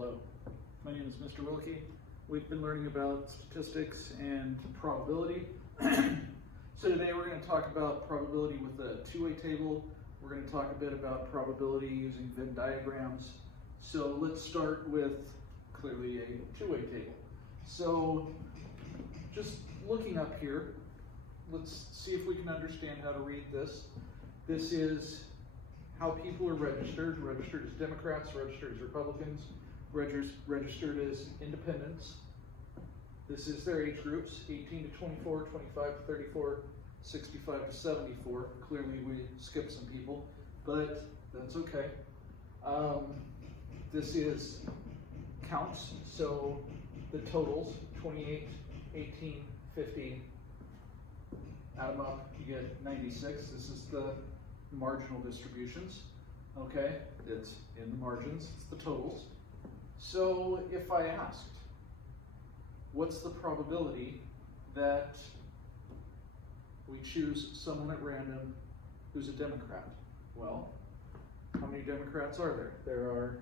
Hello, my name is Mr. Wilke. We've been learning about statistics and probability. So today we're going to talk about probability with a two-way table. We're going to talk a bit about probability using Venn diagrams. So let's start with clearly a two-way table. So just looking up here, let's see if we can understand how to read this. This is how people are registered. Registered as Democrats, registered as Republicans, registered as independents. This is their age groups, 18 to 24, 25 to 34, 65 to 74. Clearly we skipped some people, but that's okay. This is counts, so the totals, 28, 18, 50, add them up, you get 96. This is the marginal distributions, okay? It's in the margins, it's the totals. So if I asked, what's the probability that we choose someone at random who's a Democrat? Well, how many Democrats are there? There are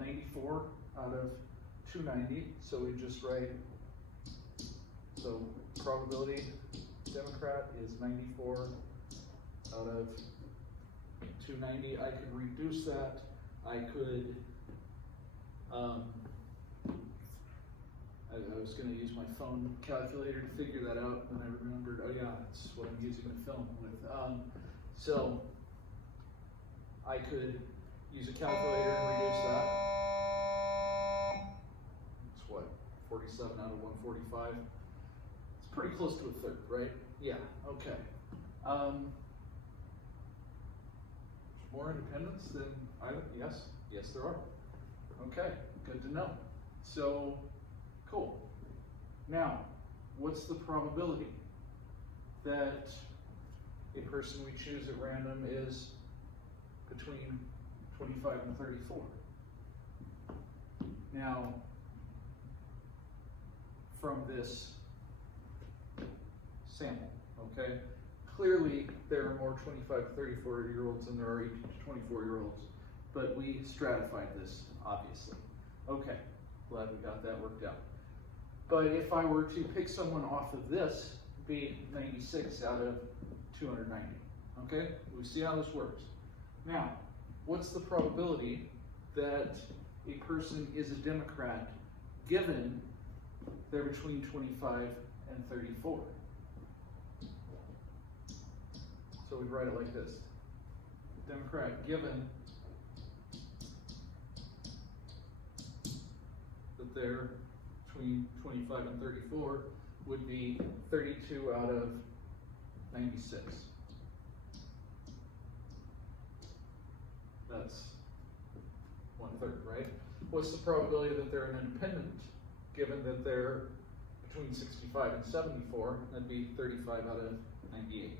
94 out of 290, so we just write, so probability Democrat is 94 out of 290. I could reduce that. I could, I was going to use my phone calculator to figure that out, and I remembered, oh yeah, that's what I'm using the film with. So I could use a calculator and reduce that. It's what, 47 out of 145? It's pretty close to a third, right? Yeah, okay. More independents than yes, there are. Okay, good to know. So, cool. Now, what's the probability that a person we choose at random is between 25 and 34? Now, from this sample, okay? Clearly, there are more 25 to 34-year-olds than there are 18 to 24-year-olds, but we stratified this, obviously. Okay, glad we got that worked out. But if I were to pick someone off of this, it'd be 96 out of 290, okay? We see how this works. Now, what's the probability that a person is a Democrat given they're between 25 and 34? So we'd write it like this. Democrat given that they're between 25 and 34 would be 32 out of 96. That's 1/3, right? What's the probability that they're an independent given that they're between 65 and 74? That'd be 35 out of 98.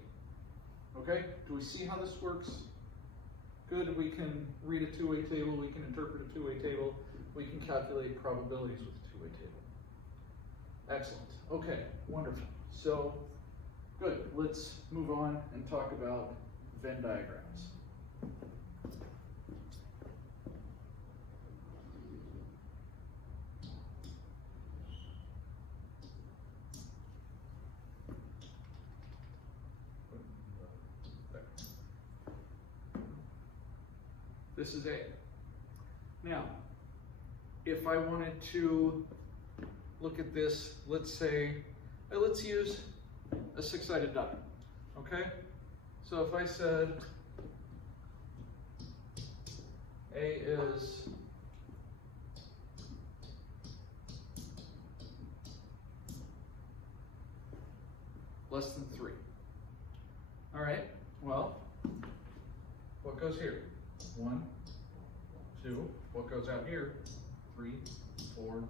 Okay, do we see how this works? Good, we can read a two-way table, we can interpret a two-way table, we can calculate probabilities with a two-way table. Excellent, okay, wonderful. So, good, let's move on and talk about Venn diagrams. This is A. Now, if I wanted to look at this, let's say, let's use a six-sided die, okay? So if I said A is less than 3. All right, well, what goes here? 1, 2, what goes out here? 3, 4,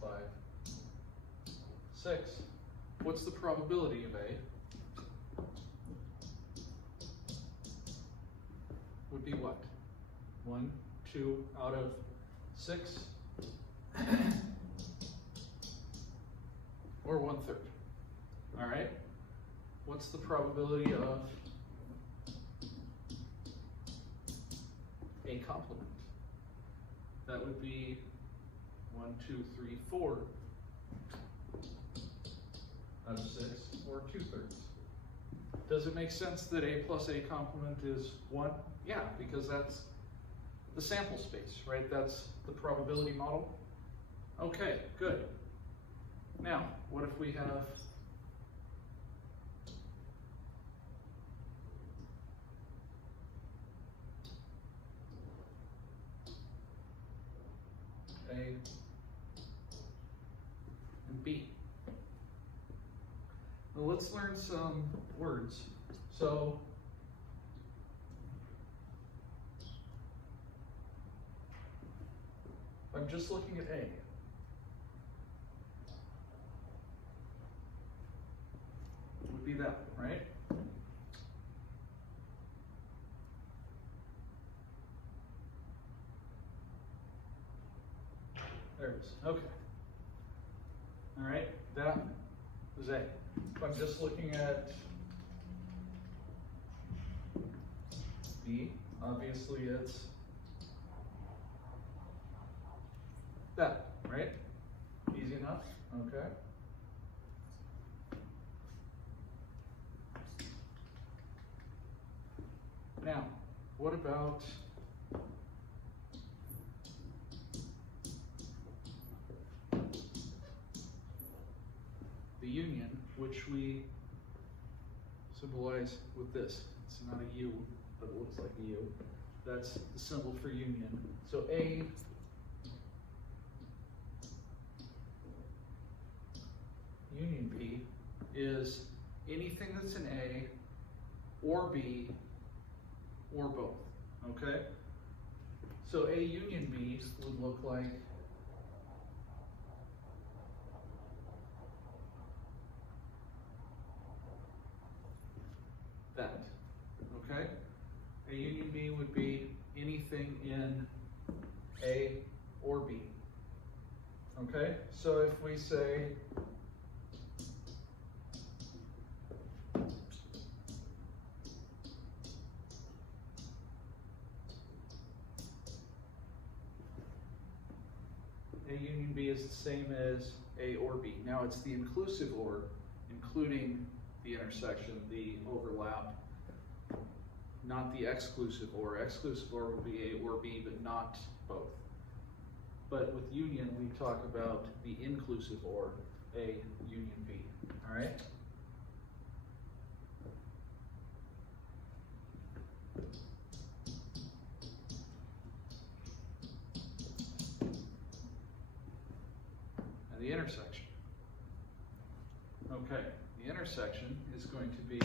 5, 6. What's the probability of A? Would be what? 1, 2 out of 6? Or 1/3. All right? What's the probability of a complement? That would be 1, 2, 3, 4 out of 6, or 2/3. Does it make sense that A plus A complement is 1? Yeah, because that's the sample space, right? That's the probability model. Okay, good. Now, what if we have A and B? Well, let's learn some words. So, I'm just looking at A. Would be that one, right? There it is. Okay. All right, that is A. If I'm just looking at B, obviously it's that, right? Easy enough, okay. Now, what about the union, which we symbolize with this? It's not a U, but it looks like a U. That's the symbol for union. So A union B is anything that's in A or B or both, okay? So A union B would look like that, okay? A union B would be anything in A or B, okay? So if we say A union B is the same as A or B. Now it's the inclusive or, including the intersection, the overlap, not the exclusive or. Exclusive or would be A or B, but not both. But with union, we talk about the inclusive or, A union B, all right? And the intersection. Okay, the intersection is going to be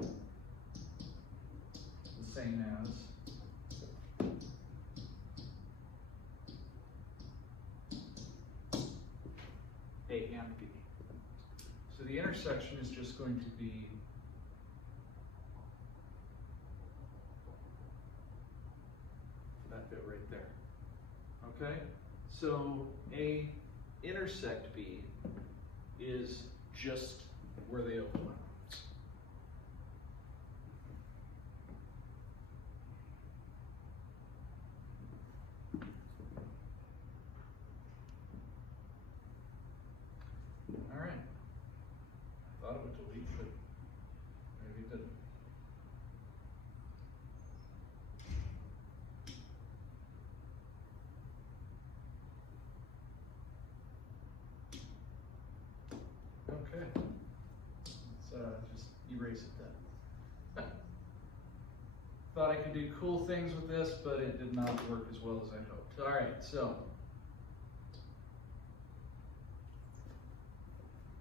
the same as A and B. So the intersection is just going to be that bit right there. Okay? So A intersect B is just where they overlap. All right. I thought it would delete, but maybe it didn't. Okay, let's just erase it then. Thought I could do cool things with this, but it did not work as well as I hoped. All right, so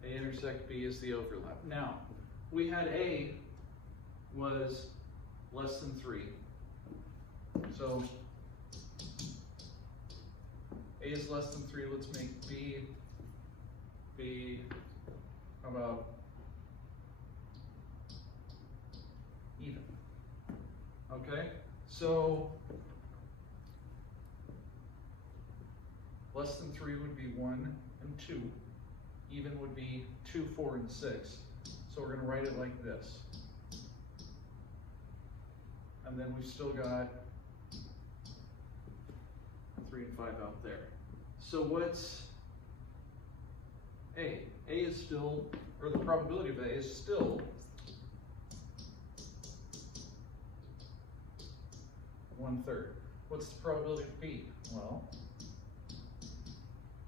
A intersect B is the overlap. Now, we had A was less than 3. So A is less than 3, let's make B, how about even? Okay, so less than 3 would be 1 and 2. Even would be 2, 4, and 6. So we're going to write it like this. And then we've still got 3 and 5 out there. So what's A? A is still, or the probability of A is still 1/3. What's the probability of B? Well,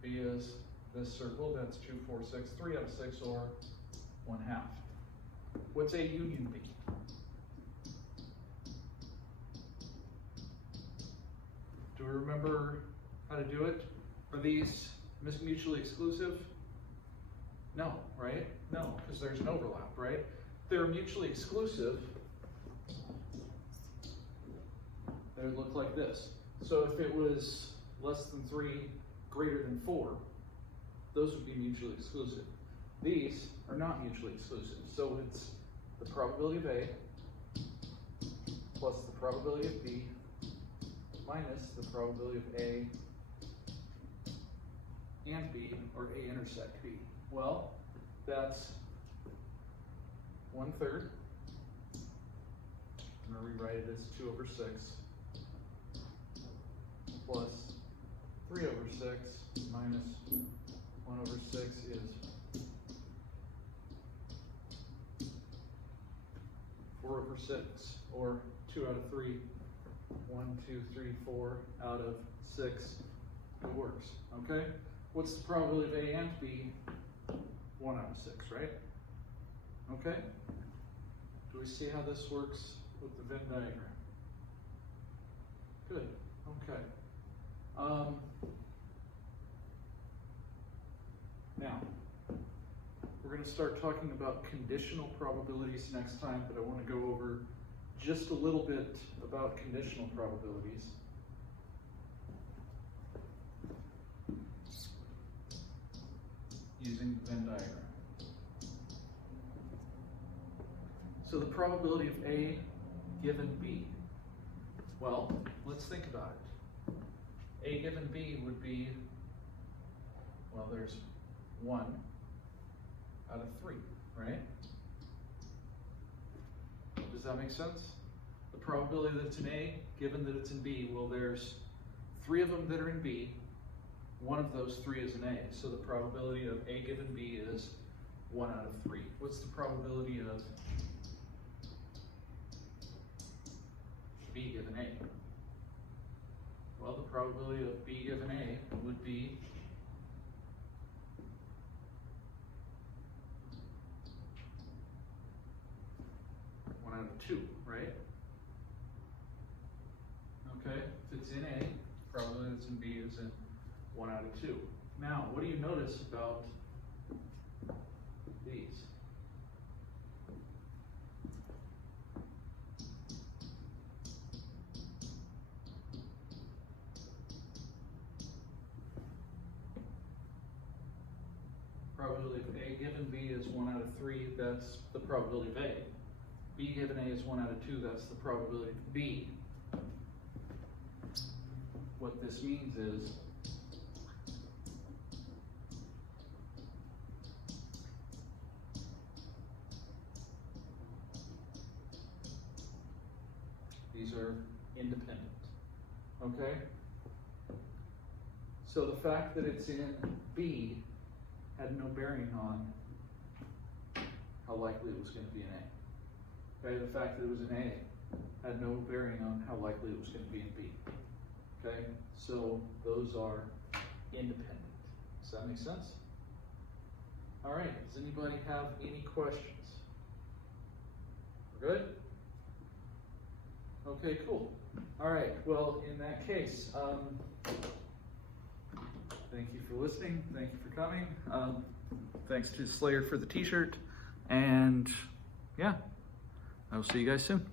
B is this circle, that's 2, 4, 6, 3 out of 6, or 1/2. What's A union B? Do we remember how to do it? Are these mutually exclusive? No, right? No, because there's an overlap, right? If they're mutually exclusive, they would look like this. So if it was less than 3, greater than 4, those would be mutually exclusive. These are not mutually exclusive. So it's the probability of A plus the probability of B minus the probability of A and B, or A intersect B. Well, that's 1/3. I'm going to rewrite it as 2/6 plus 3/6 minus 1/6 is 4/6, or 2 out of 3. 1, 2, 3, 4 out of 6. It works, okay? What's the probability of A and B? 1 out of 6, right? Okay? Do we see how this works with the Venn diagram? Good, okay. Now, we're going to start talking about conditional probabilities next time, but I want to go over just a little bit about conditional probabilities. Using the Venn diagram. So the probability of A given B. Well, let's think about it. A given B would be, well, there's 1 out of 3, right? Does that make sense? The probability that it's in A, given that it's in B, well, there's 3 of them that are in B. 1 of those 3 is in A. So the probability of A given B is 1 out of 3. What's the probability of B given A? Well, the probability of B given A would be 1 out of 2, right? Okay, if it's in A, probability that's in B is in 1 out of 2. Now, what do you notice about these? Probability of A given B is 1 out of 3, that's the probability of A. B given A is 1 out of 2, that's the probability of B. What this means is these are independent, okay? So the fact that it's in B had no bearing on how likely it was going to be in A. Okay, the fact that it was in A had no bearing on how likely it was going to be in B. Okay, so those are independent. Does that make sense? All right, does anybody have any questions? We're good? Okay, cool. All right, well, in that case, thank you for listening. Thank you for coming. Thanks to Slayer for the t-shirt. And yeah, I will see you guys soon.